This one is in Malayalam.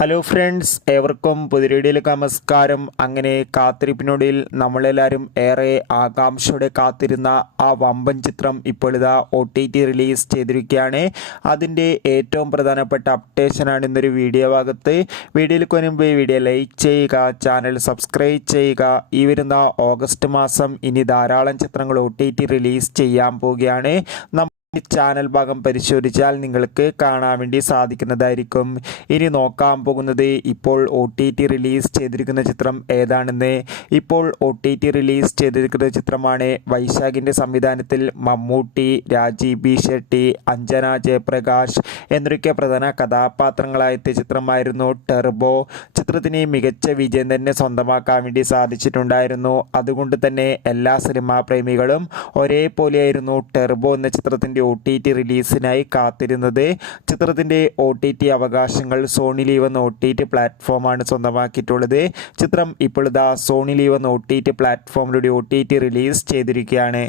ഹലോ ഫ്രണ്ട്സ്, ഏവർക്കും പുതിയ വീഡിയോയിലേക്ക് നമസ്കാരം. അങ്ങനെ കാത്തിരിപ്പിനൊടുവിൽ നമ്മളെല്ലാവരും ഏറെ ആകാംക്ഷയോടെ കാത്തിരുന്ന ആ വമ്പൻ ചിത്രം ഇപ്പോൾ ഇതാ OTT റിലീസ് ചെയ്തിരിക്കുകയാണ്. അതിൻ്റെ ഏറ്റവും പ്രധാനപ്പെട്ട അപ്ഡേഷനാണ് ഇന്നൊരു വീഡിയോ ഭാഗത്ത്. വീഡിയോയിലേക്ക് വരുമ്പോൾ ഈ വീഡിയോ ലൈക്ക് ചെയ്യുക, ചാനൽ സബ്സ്ക്രൈബ് ചെയ്യുക. ഈ വരുന്ന ഓഗസ്റ്റ് മാസം ഇനി ധാരാളം ചിത്രങ്ങൾ OTT റിലീസ് ചെയ്യാൻ പോവുകയാണ്. ഈ ചാനൽ ഭാഗം പരിശോധിച്ചാൽ നിങ്ങൾക്ക് കാണാൻ വേണ്ടി സാധിക്കുന്നതായിരിക്കും. ഇനി നോക്കാൻ പോകുന്നത് ഇപ്പോൾ OTT റിലീസ് ചെയ്തിരിക്കുന്ന ചിത്രം ഏതാണെന്ന്. ഇപ്പോൾ OTT റിലീസ് ചെയ്തിരിക്കുന്ന ചിത്രമാണ് വൈശാഖിൻ്റെ സംവിധാനത്തിൽ മമ്മൂട്ടി, രാജീവ് ബി ഷെട്ടി, അഞ്ജന ജയപ്രകാശ് എന്നൊക്കെ പ്രധാന കഥാപാത്രങ്ങളായെത്തിയ ചിത്രമായിരുന്നു ടർബോ. ചിത്രത്തിന് മികച്ച വിജയം തന്നെ സ്വന്തമാക്കാൻ വേണ്ടി സാധിച്ചിട്ടുണ്ടായിരുന്നു. അതുകൊണ്ട് തന്നെ എല്ലാ സിനിമാ പ്രേമികളും ഒരേപോലെയായിരുന്നു ടർബോ എന്ന ചിത്രത്തിൻ്റെ OTT റിലീസിനായി കാത്തിരുന്നത്. ചിത്രത്തിൻ്റെ OTT അവകാശങ്ങൾ സോണി ലീവ് എന്ന OTT പ്ലാറ്റ്ഫോമാണ് സ്വന്തമാക്കിയിട്ടുള്ളത്. ചിത്രം ഇപ്പോൾ ഇതാ സോണി ലീവ് എന്ന OTT പ്ലാറ്റ്ഫോമിലൂടെ OTT റിലീസ് ചെയ്തിരിക്കുകയാണ്.